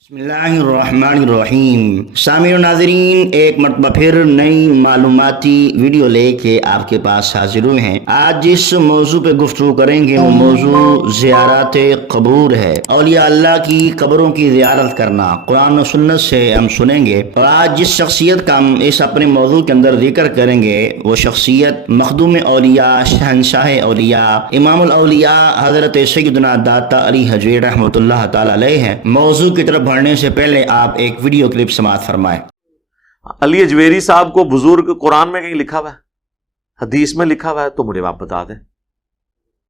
बिस्मिल्लाहिर्रहमानिर्रहीम। सामिर और नाज़रीन, एक मरतबा फिर नई मालूमाती वीडियो लेके आपके पास हाजिर हुए हैं। आज जिस मौजू पे गुफ्तगू करेंगे वो मौजू ज़ियारत कबूर है। औलिया अल्लाह की कब्रों की ज़ियारत करना कुरान और सुन्नत से हम सुनेंगे। और आज जिस शख्सियत का हम इस अपने मौजू के अंदर जिक्र करेंगे वो शख्सियत मखदूम औलिया, शहनशाह औलिया, इमामुल औलिया हज़रत सैयदना दाता अली हजवी रहमतुल्लाह तआला अलैह है। मौजू की तरफ बढ़ने से पहले आप एक वीडियो क्लिप समाअत फरमाएं। अली अजवेरी साहब को बुजुर्ग कुरान में कहीं लिखा हुआ है, हदीस में लिखा हुआ है तो मुझे आप बता दें।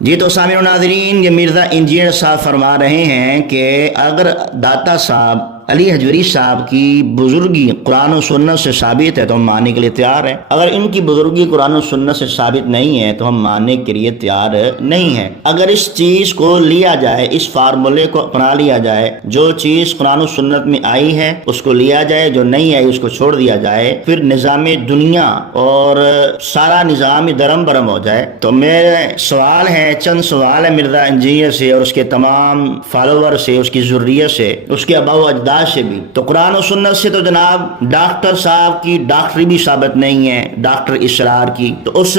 जी तो सामिर नाज़रीन, ये मिर्ज़ा इंजीनियर साहब फरमा रहे हैं कि अगर दाता साहब अली हजवी साहब की बुजुर्गी कुरान और सुन्नत से साबित है तो हम मानने के लिए तैयार हैं। अगर इनकी बुजुर्गी कुरान और सुन्नत से साबित नहीं है तो हम मानने के लिए तैयार नहीं है। अगर इस चीज़ को लिया जाए, इस फार्मूले को अपना लिया जाए, जो चीज़ कुरान और सुन्नत में आई है उसको लिया जाए, जो नहीं आई उसको छोड़ दिया जाए, फिर निज़ाम दुनिया और सारा निज़ाम दरम बरम हो जाए। तो मेरे सवाल है, चंद सवाल है मिर्ज़ा इंजीनियर से और उसके तमाम फॉलोवर से, उसकी ज़ुर्रियत से, उसके अबाउ अजदाद से भी। तो कुरान और सुन्नत से तो जनाब डॉक्टर साहब की डॉक्टरी भी साबित नहीं है, डॉक्टर इसरार की। तो उस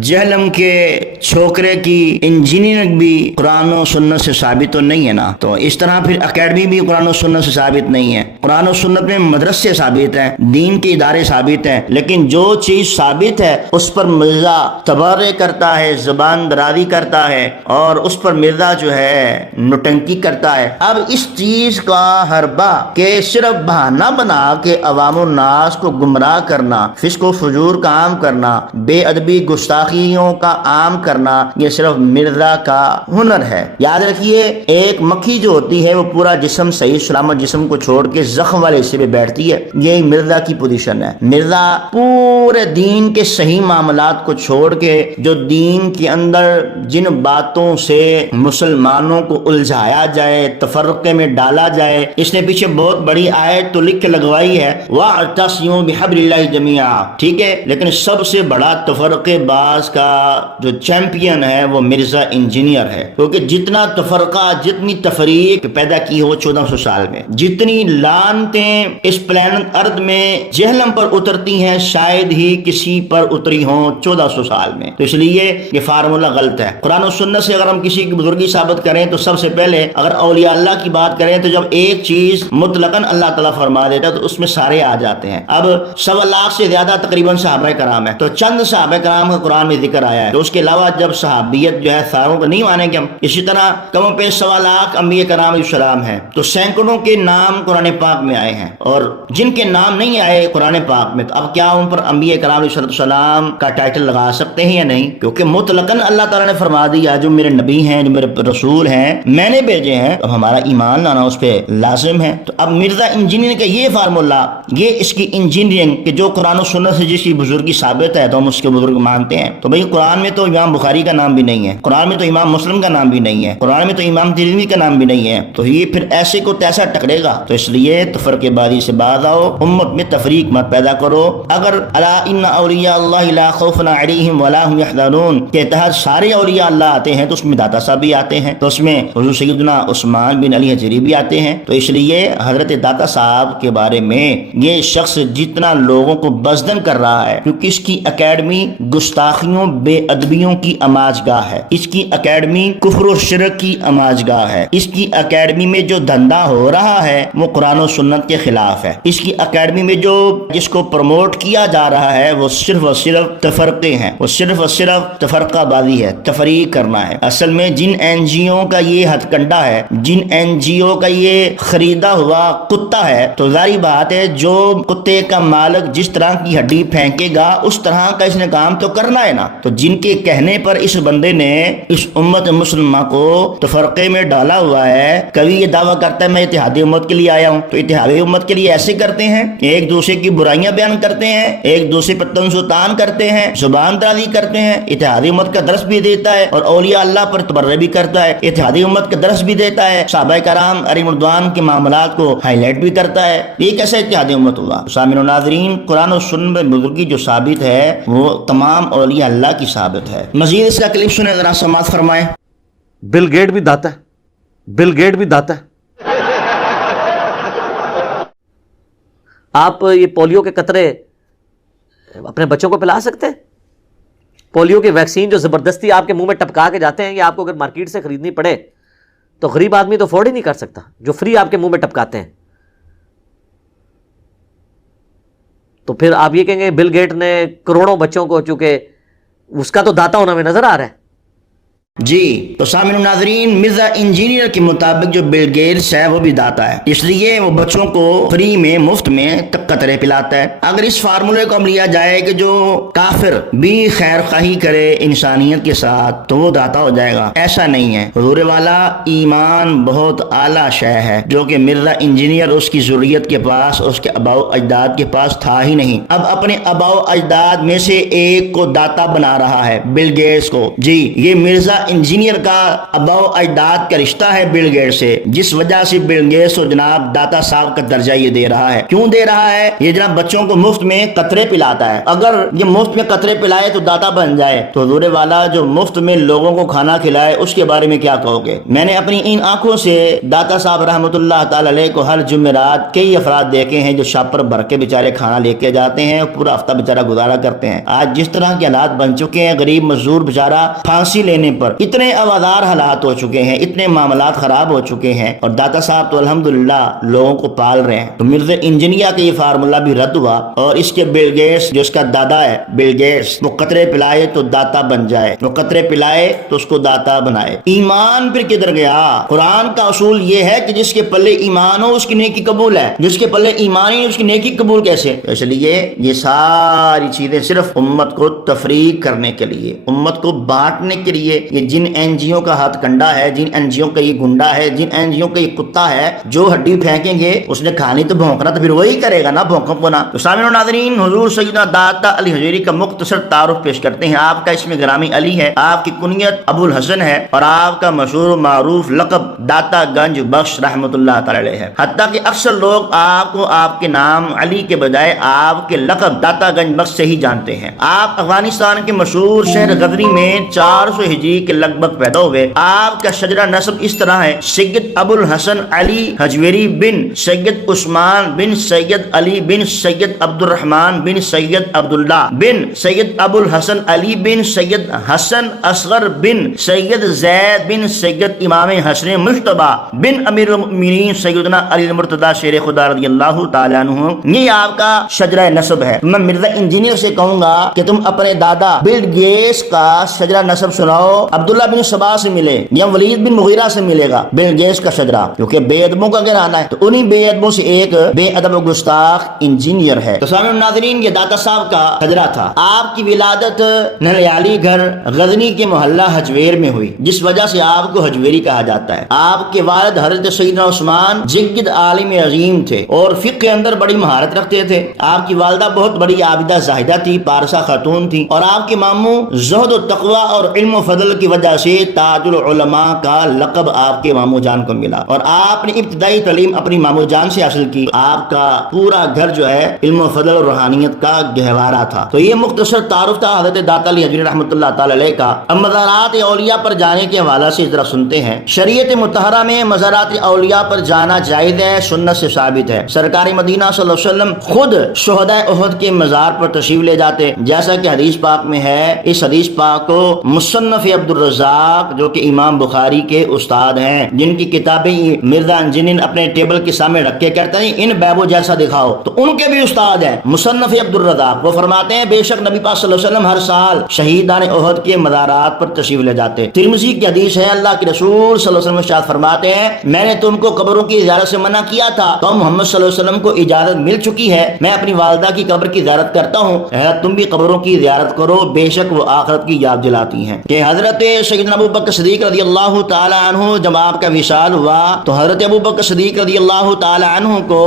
जहलम के छोकरे की इंजीनियरिंग भी कुरान और सुन्नत से साबित तो नहीं है ना। तो इस तरह फिर अकेडमी भी कुरान और सुन्नत से साबित नहीं है। कुरान और सुन्नत में मदरसे साबित हैं, दीन के इदारे साबित हैं, लेकिन जो चीज साबित है उस पर मिर्जा तबर्रे करता है, जुबान दराजी करता है और उस पर मिर्जा जो है नौटंकी करता है। अब इस चीज का हरबा के सिर्फ बहाना बना के अवामो नास को गुमराह करना, फिस्को फजूर का आम करना, बेअदबी गुस्ताखियों का आम करना, ये सिर्फ मिर्जा का हुनर है। याद रखिए, एक मक्खी जो होती है वो पूरा जिस्म सही सलामत जिस्म को छोड़ के जख्म वाले हिस्से पे बैठती है। यही मिर्जा की पोजीशन है। मिर्जा पूरे दीन के सही मामलात को छोड़ के जो दीन के अंदर जिन बातों से मुसलमानों को उलझाया जाए, तफर्रुक़े में डाला जाए, इसने पीछे बहुत बड़ी आयत तो लिख के लगवाई है, वाअतसिमू बिहब्लिल्लाहि जमीआ, ठीक है। लेकिन सबसे बड़ा तफर्रुक़ेबाज का जो चैंपियन है वो मिर्जा इंजीनियर है, क्योंकि जितना तफरका, जितनी तफरीक पैदा की हो 1400 साल में, जितनी लानतें इस प्लेनेट अर्थ में जहलम पर उतरती हैं शायद ही किसी पर उतरी हो 1400 साल में। तो इसलिए ये फार्मूला गलत है। कुरान और सुन्नत से अगर हम किसी की बुजुर्गी साबित करें तो सबसे पहले अगर औलिया अल्लाह की बात करें तो जब एक चीज मुतलकन अल्लाह ताला फरमा देता है तो उसमें सारे आ जाते हैं। अब 1.25 लाख से ज्यादा तकरीबन सहाबा कराम है, तो चंद सहाबा कराम का कुरान में जिक्र आया है। तो उसके अलावा जब सहाबियत जो है सारों को नहीं मानेंगे हम, इसी तरह कम पे 1.25 लाख अंबिया कराम सलाम है, तो सैकड़ों के नाम कुरान पाक में आए हैं और जिनके नाम नहीं आए कुरान पाक में, तो अब क्या उन पर अंबिया कराम सलाम का टाइटल लगा सकते हैं या नहीं? क्योंकि मुतलकन अल्लाह ताला ने फरमा दिया जो मेरे नबी हैं, जो मेरे रसूल हैं, मैंने भेजे हैं, तो हमारा ईमान लाना उस पर लाजिम है। तो अब मिर्जा इंजीनियर का ये फार्मूला, ये इसकी इंजीनियरिंग कि जो कुरान और सुन्नत से जिसकी बुजुर्गी साबित है तो हम उसके बुजुर्ग मानते हैं। तो भाई कुरान में तो इमाम बुखारी का नाम भी नहीं है, कुरान में तो इमाम मुस्लिम का नाम भी नहीं है, कुरान में तो इमाम तिरमिज़ी का नाम भी नहीं है, तो ये फिर ऐसे को तैसा टकरेगा। तो इसलिए तफरकेबाजी से बाज आओ, उम्मत में तफरीक मत पैदा करो। अगर अला इन्ना औलिया अल्लाह ला खौफुन अलैहिम वला हुम यहज़नून के तहत सारे औलिया अल्लाह आते हैं तो उसमें दाता साहब भी आते हैं, तो उसमें हुज़ूर सैयदना उस्मान बिन अली हजरी भी आते हैं। तो इसलिए हजरत दाता साहब के बारे में ये शख्स जितना लोगों को बजदन कर रहा है, क्योंकि इसकी अकेडमी गुस्ताखियों बेअदबियों की अमाजगाह है, इसकी अकेडमी कुफ्र और शिरक की अमाजगाह है, इसकी अकेडमी में जो धंधा हो रहा है वो कुरान और सुन्नत के खिलाफ है, इसकी अकेडमी में जो जिसको प्रमोट किया जा रहा है वो सिर्फ और सिर्फ तफरके हैं, वो सिर्फ और सिर्फ तफरकाबाजी है, तफरीक करना है। असल में जिन एनजीओ का ये हथकंडा है, जिन एनजीओ का ये खरीदा हुआ कुत्ता है, तो जारी बात है जो कुत्ते का मालिक जिस तरह की हड्डी फेंकेगा उस तरह का इसने काम तो करना है ना। तो जिनके कहने पर इस बंदे ने इस उम्मत मुसलमान को तफरके में डाला हुआ है, कभी ये दावा करता है मैं इत्तेहादी उम्मत के लिए आया हूँ, तो इत्तेहादी उम्मत के लिए ऐसे करते हैं, एक दूसरे की बुराइयां बयान करते हैं, एक दूसरे पर तंज़-ओ-तान करते हैं, जुबान दराजी करते हैं, इत्तेहादी उम्मत का दर्स भी देता है और औलिया अल्लाह पर तबर्रे भी करता है, इत्तेहादी उम्मत का दर्स भी देता है, सहाबा कराम रिज़वान के मामलात को हाईलाइट भी करता है। ये कैसे इत्तेहादी उम्मत हुआ? सामिर और नाज़रीन, कुरान और सुन्नत में बुजुर्गी जो साबित है वो तमाम औलिया अल्लाह की साबित है। मजीद इसका क्लिप सुने, जरा समाअत फरमाएं। बिल गेट भी दाता है, बिल गेट भी दाता है। آپ یہ پولیو کے قطرے اپنے بچوں کو پلا سکتے ہیں؟ پولیو کی ویکسین جو زبردستی آپ کے منہ میں ٹپکا کے جاتے ہیں، یہ آپ کو اگر مارکیٹ سے خریدنی پڑے تو غریب آدمی تو افورڈ ہی نہیں کر سکتا، جو فری آپ کے منہ میں ٹپکاتے ہیں۔ تو پھر آپ یہ کہیں گے بل گیٹ نے کروڑوں بچوں کو، چونکہ اس کا تو داتا ہونا میں نظر آ رہا ہے۔ جی تو سامعین و ناظرین، مرزا انجینئر کے مطابق جو بل گیٹس ہے وہ بھی داتا ہے، اس لیے وہ بچوں کو فری میں، مفت میں قطرے پلاتا ہے۔ اگر اس فارمولے کو ہم لیا جائے کہ جو کافر بھی خیر خواہی کرے انسانیت کے ساتھ تو وہ داتا ہو جائے گا، ایسا نہیں ہے حضور والا۔ ایمان بہت اعلیٰ شے ہے جو کہ مرزا انجینئر اس کی ذریت کے پاس، اس کے آباء و اجداد کے پاس تھا ہی نہیں۔ اب اپنے آباء و اجداد میں سے ایک کو داتا بنا رہا ہے، بل گیٹس کو۔ جی یہ مرزا انجینئر کا آباء و اجداد کا رشتہ ہے بل گیٹس سے، جس وجہ سے بل گیٹس کو جناب داتا صاحب کا درجہ یہ دے رہا ہے۔ کیوں دے رہا ہے؟ یہ جناب بچوں کو مفت میں قطرے پلاتا ہے۔ اگر یہ مفت میں قطرے پلائے تو داتا بن جائے، تو حضور والا جو مفت میں لوگوں کو کھانا کھلائے اس کے بارے میں کیا کہو گے؟ میں نے اپنی ان آنکھوں سے داتا صاحب رحمۃ اللہ تعالی علیہ کو ہر جمعرات کئی افراد دیکھے ہیں جو شاپر بھر کے بیچارے کھانا لے کے جاتے ہیں، پورا ہفتہ بیچارہ گزارا کرتے ہیں۔ آج جس طرح کے حالات بن چکے ہیں، غریب مزدور بیچارہ پھانسی لینے پر، اتنے اوادار حالات ہو چکے ہیں، اتنے معاملات خراب ہو چکے ہیں، اور داتا صاحب تو الحمدللہ لوگوں کو پال رہے ہیں۔ تو مرزا انجینئر کا یہ فارمولہ بھی رد ہوا، اور اس کے بل گیٹس جو اس کا دادا ہے، بل گیٹس، وہ قطرے پلائے تو داتا بن جائے، وہ قطرے پلائے تو اس کو داتا بنائے۔ ایمان پھر کدھر گیا؟ قرآن کا اصول یہ ہے کہ جس کے پلے ایمان ہو اس کی نیکی قبول ہے، جس کے پلے ایمان ہی اس کی نیکی قبول کیسے؟ اس لیے یہ ساری چیزیں صرف امت کو تفریق کرنے کے لیے، امت کو بانٹنے کے لیے، یہ جن این جی او کا ہاتھ کنڈا ہے، جن این جی او کا یہ گنڈا ہے، جن این جی او کا یہ کتا ہے، جو ہڈی پھینکیں گے اس نے کھانی تو بھونکنا تو پھر وہی کرے گا نا، بھونکوں کو نا۔ تو سامعین و ناظرین، حضور سیدنا داتا علی حجویری کا مختصر تعارف پیش کرتے ہیں۔ آپ کا اسم گرامی علی ہے، آپ کی کنیت ابو الحسن ہے، اور آپ کا مشہور معروف لقب داتا گنج بخش رحمۃ اللہ تعالی علیہ ہے۔ حتیٰ کہ اکثر لوگ آپ کو آپ کے نام علی کے بجائے آپ کے لقب داتا گنج بخش سے ہی جانتے ہیں۔ آپ افغانستان کے مشہور شہر غزنی میں 400 ہجری کے لگ بھگ پیدا ہوئے۔ آپ کا شجرہ نسب اس طرح ہے: سید ابو الحسن علی حجویری بن سید عثمان بن سید علی بن سید عبد الرحمن بن سید عبداللہ بن سید ابو الحسن علی بن سید حسن اصغر بن سید زید بن سید امام حسن مجتبی بن امیر المؤمنین سیدنا علی المرتضی شیر خدا رضی اللہ تعالیٰ عنہ۔ یہ آپ کا شجرہ نسب ہے۔ میں مرزا انجینئر سے کہوں گا کہ تم اپنے دادا بل گیٹس کا شجرہ نسب سناؤ، عبداللہ بن سبا سے ملے یا ولید بن مغیرہ سے ملے گا بل گیٹس کا شجرہ، کیونکہ بے ادبوں کا گھرانہ ہے، تو انہی بے ادبوں سے ایک بے ادب و گستاخ انجینئر ہے۔ تو سامعین ناظرین، یہ داتا صاحب کا شجرہ تھا۔ آپ کی ولادت نلیالی گھر غزنی کے محلہ حجویر میں ہوئی، جس وجہ سے آپ کو حجویری کہا جاتا ہے۔ آپ کے والد حضرت سیدنا عثمان جگد عالم عظیم تھے اور فقہ کے اندر بڑی مہارت رکھتے تھے۔ آپ کی والدہ بہت بڑی عابدہ زاہدہ تھی، پارسا خاتون تھی، اور آپ کے ماموں زہد و تقوی اور علم و فضل کی وجہ سے تاج العلماء کا لقب آپ کے ماموں جان کو ملا، اور آپ نے ابتدائی تعلیم اپنی ماموں جان سے حاصل کی۔ آپ کا پورا گھر جو ہے علم و فضل اور روحانیت کا گہوارہ تھا۔ تو یہ مختصر تعارف تھا حضرت داتا علی حجویری رحمۃ اللہ تعالی علیہ کا۔ اب مزارات اولیاء پر جانے کے حوالے سے ذرا سنتے ہیں۔ شریعت مطہرہ میں مزارات اولیاء پر جانا جائز ہے، سنت سے ثابت ہے۔ سرکار مدینہ صلی اللہ علیہ وسلم خود شہداء احد کے مزار پر تشریف لے جاتے، جیسا کہ حدیث پاک میں ہے۔ اس حدیث پاک کو مصنف عبد الرزاق جو کہ امام بخاری کے استاد ہیں، جن کی کتابیں مرزا انجینئر اپنے ٹیبل کے سامنے رکھ کے کہتے ہیں ان بیبو جیسا دکھاؤ، تو ان کے بھی استاد ہیں مصنف عبد الرزاق۔ وہ فرماتے ہیں بے شک نبی پاک صلی اللہ علیہ وسلم ہر سال شہیدان احد کے مزارات پر تشریف لے جاتے۔ ترمذی کی حدیث ہے، اللہ کے رسول صلی اللہ علیہ وسلم ارشاد فرماتے ہیں میں نے تم کو قبروں کی زیارت سے منع کیا تھا، تو محمد صلی اللہ علیہ وسلم کو اجازت مل چکی ہے، میں اپنی والدہ کی قبر کی زیارت کرتا ہوں، تم بھی قبروں کی زیارت کرو، بے شک وہ آخرت کی یاد دلاتی ہیں۔ کہ حضرت سیدنا ابو بکر صدیق رضی اللہ تعالی عنہ جب آپ کا وصال ہوا تو حضرت ابو بکر صدیق رضی اللہ تعالی عنہ کو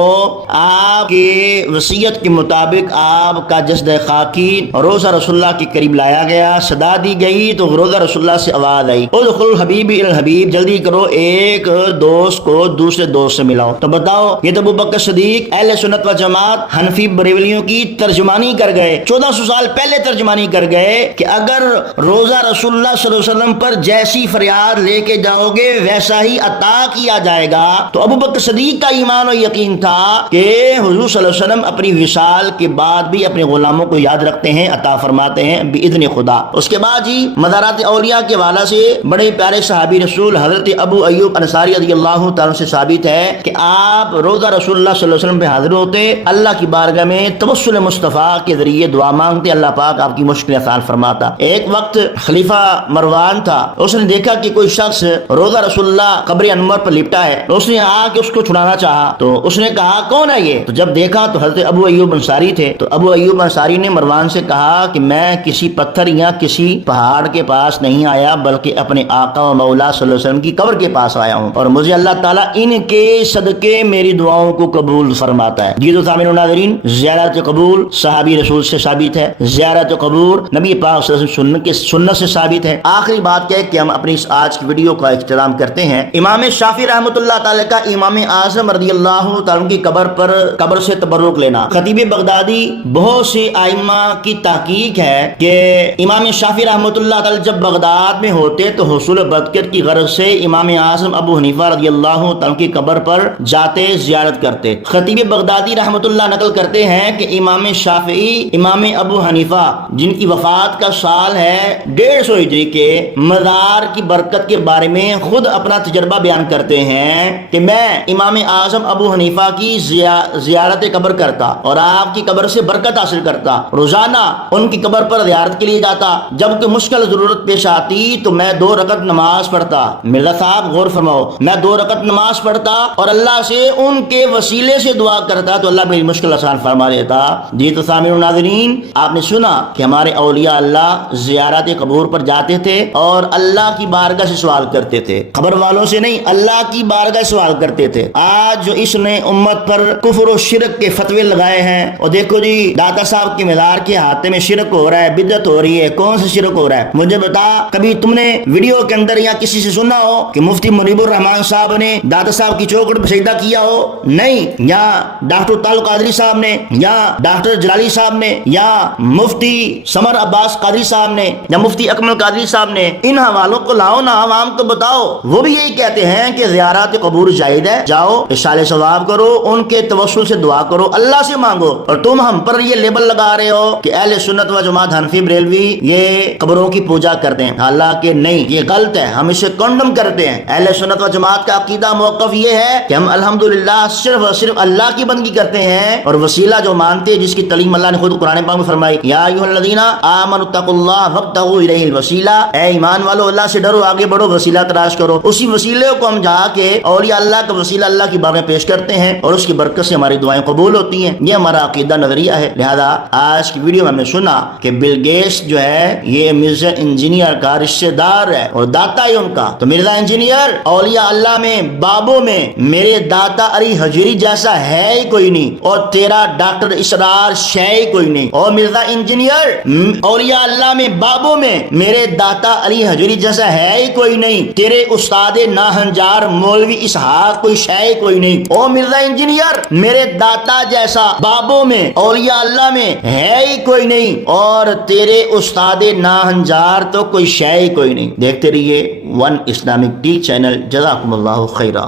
آپ کی وصیت کے مطابق آپ کا جسد خاکی روضہ رسول اللہ کے قریب لایا گیا، صدا دی گئی تو روضہ رسول اللہ سے آواز آئی ادخل الحبیب الحبیب، جلدی کرو ایک دوست کو دوسرے دوست سے ملاؤ۔ تو بتاؤ، یہ تو ابو بکر صدیق اہل سنت و جماعت حنفی بریلویوں کی ترجمانی کر گئے، 1400 سال پہلے ترجمانی کر گئے کہ اگر روزہ رسول اللہ صلی اللہ वसल्लम पर जैसी फरियाद लेके जाओगे वैसा ही अता किया जाएगा। तो अबू बकर सदीक का ईमान और यकीन था कि हुजूर सल्लल्लाहु अलैहि वसल्लम अपनी विसाल के बाद भी अपने गुलामों को याद रखते हैं, अता फरमाते हैं बिइज़्न खुदा। उसके बाद जी मज़ारात औलिया के वाला से बड़े प्यारे सहाबी रसूल हजरत अबू अय्यूब अंसारी रज़ियल्लाहु तआला से साबित है कि आप रोज़ा रसूलुल्लाह सल्लल्लाहु अलैहि वसल्लम पे हाजिर होते, अल्लाह की बारगाह में तवस्सुल मुस्तफ़ा के जरिए दुआ मांगते, अल्लाह पाक आपकी मुश्किल आसान फरमाता। एक वक्त खलीफा मरवान था, उसने देखा कि कोई शख्स रोज़ा रसूलुल्लाह कब्र अनवर पर लिपटा है, तो उसने आके उसको छुड़ाना चाहा। तो उसने कहा कौन है ये? तो जब देखा तो हजरत अबू अय्यूब अंसारी थे। तो अबू अय्यूब अंसारी ने मरवान से कहा कि मैं किसी पत्थर या किसी पहाड़ के पास नहीं आया, बल्कि अपने आका और मौला सल्लल्लाहु अलैहि वसल्लम की कब्र के पास आया हूँ, और मुझे अल्लाह ताला इनके सदके मेरी दुआओं को कबूल फरमाता है। जी तो सामिन नाज़रीन, ज़ियारत कबूल सहाबी रसूल से साबित है, ज़ियारत कबूल नबी पाक सल्लल्लाहु अलैहि वसल्लम के सुन्नत से साबित है। आखिरी बात क्या है कि हम अपनी इस आज की वीडियो का इख्तिताम करते हैं। इमाम शाफी रहमतुल्लाह ताला का इमाम आज़म रज़ियल्लाहु ताला की कब्र से तबर्रुक लेना। खतीब बगदादी बहुत से आइम्मा की तहकीक है कि इमाम शाफी रहमतुल्लाह ताला जब बगदाद में होते तो हुसूल बरकत की गर्ज से इमाम आज़म अबू हनीफा रज़ियल्लाहु ताला की कब्र पर जाते, ज़ियारत करते। खतीब बगदादी रहमतुल्लाह नकल करते हैं कि इमाम शाफी इमाम अबू हनीफा जिनकी वफात का साल है 150 हिजरी के, मज़ार की बरकत के बारे में खुद अपना तजर्बा बयान करते हैं कि मैं इमाम आज़म अबू हनीफा की ज़ियारत कब्र करता और आपकी कब्र से बरकत हासिल करता, रोजाना उनकी कब्र पर ज़ियारत के लिए जाता। जब कोई मुश्किल ज़रूरत पेश आती तो मैं 2 रकत नमाज पढ़ता। मिर्ज़ा साहब गौर फरमाओ, मैं 2 रकत नमाज पढ़ता और अल्लाह से उनके वसीले से दुआ करता तो अल्लाह मेरी मुश्किल आसान फरमा देता। जी तो सामिन नाज़रीन, आपने सुना कि हमारे औलिया अल्लाह ज़ियारत कब्र पर जाते थे और अल्लाह की बारगाह से सवाल करते थे, खबर वालों से नहीं, अल्लाह की बारगाह सवाल करते थे। आज जो इसने उम्मत पर कुफ्र और शिरक के फतवे लगाए हैं, और देखो जी दाता साहब के मज़ार के हाथे में शिरक हो रहा है, बिदअत हो रही है। कौन सा शिरक हो रहा है मुझे बता। कभी तुमने वीडियो के अंदर या किसी से सुना हो कि मुफ्ती मुनीबुर रहमान साहब ने दाता साहब की चौखट पर सजदा किया हो? नहीं। या डॉक्टर तालुक कादरी साहब ने, या डॉक्टर जलाली साहब ने, या मुफ्ती समर अब्बास कादरी साहब ने, या मुफ्ती अकमल कादरी साहब ने, इन हवालों को लाओ ना, आवाम को बताओ। वो भी यही कहते हैं कि ज़ियारत कब्र जायज़ है, जाओ इशाले सवाब करो, उनके तवस्सुल से दुआ करो, अल्लाह से मांगो। और तुम हम पर ये लेबल लगा रहे हो कि अहले सुन्नत व जमात हनफी बरेलवी ये कब्रों की पूजा करते हैं, हालांकि नहीं, ये गलत है, हम इसे कंडम करते हैं। अहले सुन्नत व जमात का अकीदा मौक़िफ़ ये है कि हम अल्हम्दुलिल्लाह सिर्फ और सिर्फ अल्लाह की बंदगी करते हैं, और वसीला जो मानते हैं, जिसकी तलीम अल्लाह ने खुद कुरान पाक में फरमाई, या अय्युहल्लज़ीना आमनुत्तक़ुल्लाह वब्तगू इलैहिल वसीला, ए ईमान वालो अल्लाह से डरो, आगे बढ़ो, वसीला तलाश करो। उसी वसीले को हम जाके औलिया अल्लाह का वसीला अल्लाह की बारगाह में पेश करते हैं और उसकी बरकत से हमारी दुआएं कबूल होती हैं। ये हमारा अकीदा नजरिया है। लिहाजा आज की वीडियो में हमने सुना कि बिल गेट्स जो है ये मिर्जा इंजीनियर का रिश्तेदार है और दाता है उनका। तो मिर्जा इंजीनियर औलिया अल्लाह में, बाबों में मेरे दाता अली हजरी जैसा है ही कोई नहीं, और तेरा डॉक्टर इसरार शय कोई नहीं। और मिर्जा इंजीनियर औलिया अल्लाह में, बाबों में मेरे दाता अली हजरी जैसा है ही कोई नहीं, तेरे उस्ताद नाहंजार मौलवी इसहाक कोई शय कोई नहीं। ओ मिर्जा इंजीनियर मेरे दाता जैसा बाबों में, औलिया अल्लाह में है ही कोई नहीं, और तेरे उस्ताद नाहंजार तो कोई शय कोई नहीं। देखते रहिए वन इस्लामिक टी चैनल। जज़ाकुमुल्लाहु खैरा।